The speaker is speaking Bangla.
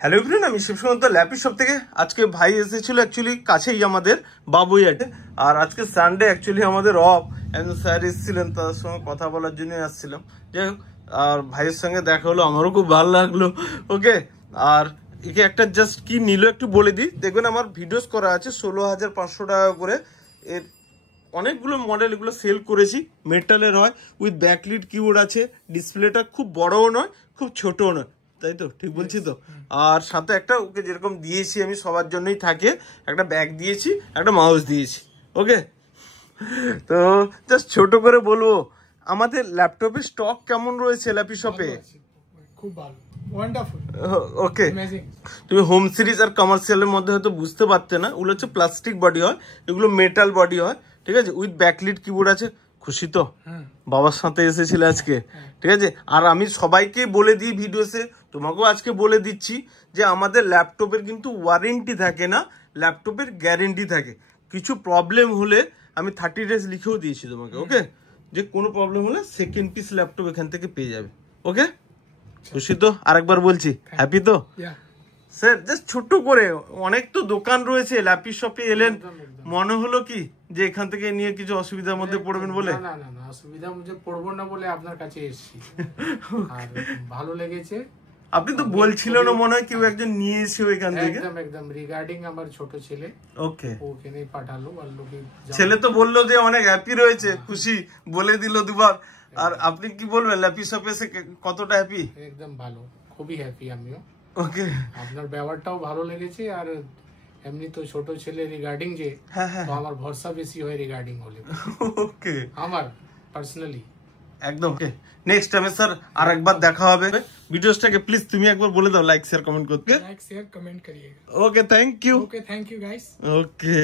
হ্যালো এভরিওয়ান, আমি শিবসমন্ত ল্যাপি শপ থেকে। আজকে ভাই এসেছিল অ্যাকচুয়ালি কাছেই আমাদের বাবুইহাটে, আর আজকে সানডে অ্যাকচুয়ালি আমাদের অফ। একজন স্যার এসেছিলেন, তার সঙ্গে কথা বলার জন্য আসছিলাম। যাই হোক, আর ভাইয়ের সঙ্গে দেখা হলো, আমারও খুব ভালো লাগলো। ওকে, আর একে একটা জাস্ট কি নিল একটু বলে দিই। দেখবেন আমার ভিডিওস করা আছে 16,500 টাকা করে। এর অনেকগুলো মডেল এগুলো সেল করেছি। মেটালের হয়, উইথ ব্যাকলিট কিবোর্ড আছে। ডিসপ্লেটা খুব বড়ও নয়, খুব ছোটও নয়, তাই তো? ঠিক বলছি তো? আর সাথে একটা ওকে যেরকম দিয়েছি আমি সবার জন্যই থাকে, একটা ব্যাগ দিয়েছি, একটা মাউস দিয়েছি। ওকে, তো জাস্ট ছোট করে বলবো আমাদের ল্যাপটপের স্টক কেমন রয়েছে ল্যাপি শপে? খুব ভালো, ওয়ান্ডারফুল। ওকে, তুমি হোম সিরিজ আর কমার্শিয়ালের মধ্যে হয়তো বুঝতে পারতে না, ওগুলো হচ্ছে প্লাস্টিক বডি হয়, এগুলো মেটাল বডি হয়। ঠিক আছে, উইথ ব্যাকলিট কিবোর্ড আছে। খুশি তো? বাবার সাথে এসেছিল আজকে। ঠিক আছে, আর আমি সবাইকে বলে দিই ভিডিওতে, তোমাকেও আজকে বলে দিচ্ছি যে আমাদের ল্যাপটপের কিন্তু ওয়ারেন্টি থাকে না, ল্যাপটপের গ্যারেন্টি থাকে। কিছু প্রবলেম হলে আমি 30 ডেজ লিখেও দিয়েছি তোমাকে। ওকে, যে কোনো প্রবলেম হলে সেকেন্ড পিস ল্যাপটপ এখান থেকে পেয়ে যাবে। ওকে, খুশি তো? আরেকবার বলছি, হ্যাপি তো? স্যার জাস্ট ছোট্ট করে, অনেক তো দোকান রয়েছে, ল্যাপি শপে এলেন, মনে হলো কি যে এখান থেকে নিয়ে কিছু অসুবিধার মধ্যে পড়বেন বলে? না না না, অসুবিধার মধ্যে পড়বো না বলে আপনার কাছে এসেছি, আর ভালো লেগেছে। আপনি তো বলছিলেন মনে হয় কেউ একজন নিয়ে এসে এখান থেকে। একদম একদম, রিগার্ডিং আমার ছোট ছেলে। ওকে, ওখানেই পাঠালো, আর লোকে ছেলে তো বললো যে অনেক হ্যাপি রয়েছে, খুশি বলে দিল দুবার। আর আপনি কি বলবেন ল্যাপি শপে এসে কতটা হ্যাপি? একদম ভালো, খুবই হ্যাপি আমিও। ওকে, আপনার ব্যবহারটাও ভালো লেগেছে, আর এমনি তো ছোট ছেলে রিগার্ডিং যে, তো আমার ভরসা বেশি হয় রিগার্ডিং হলে। ওকে, আমার পার্সোনালি একদম। ওকে, নেক্সট টাইমে স্যার আরেকবার দেখা হবে। ভিডিওসটাকে প্লিজ তুমি একবার বলে দাও লাইক শেয়ার কমেন্ট করতে। লাইক শেয়ার কমেন্ট করিয়েगा। Okay, thank you. Okay, thank you guys. Okay.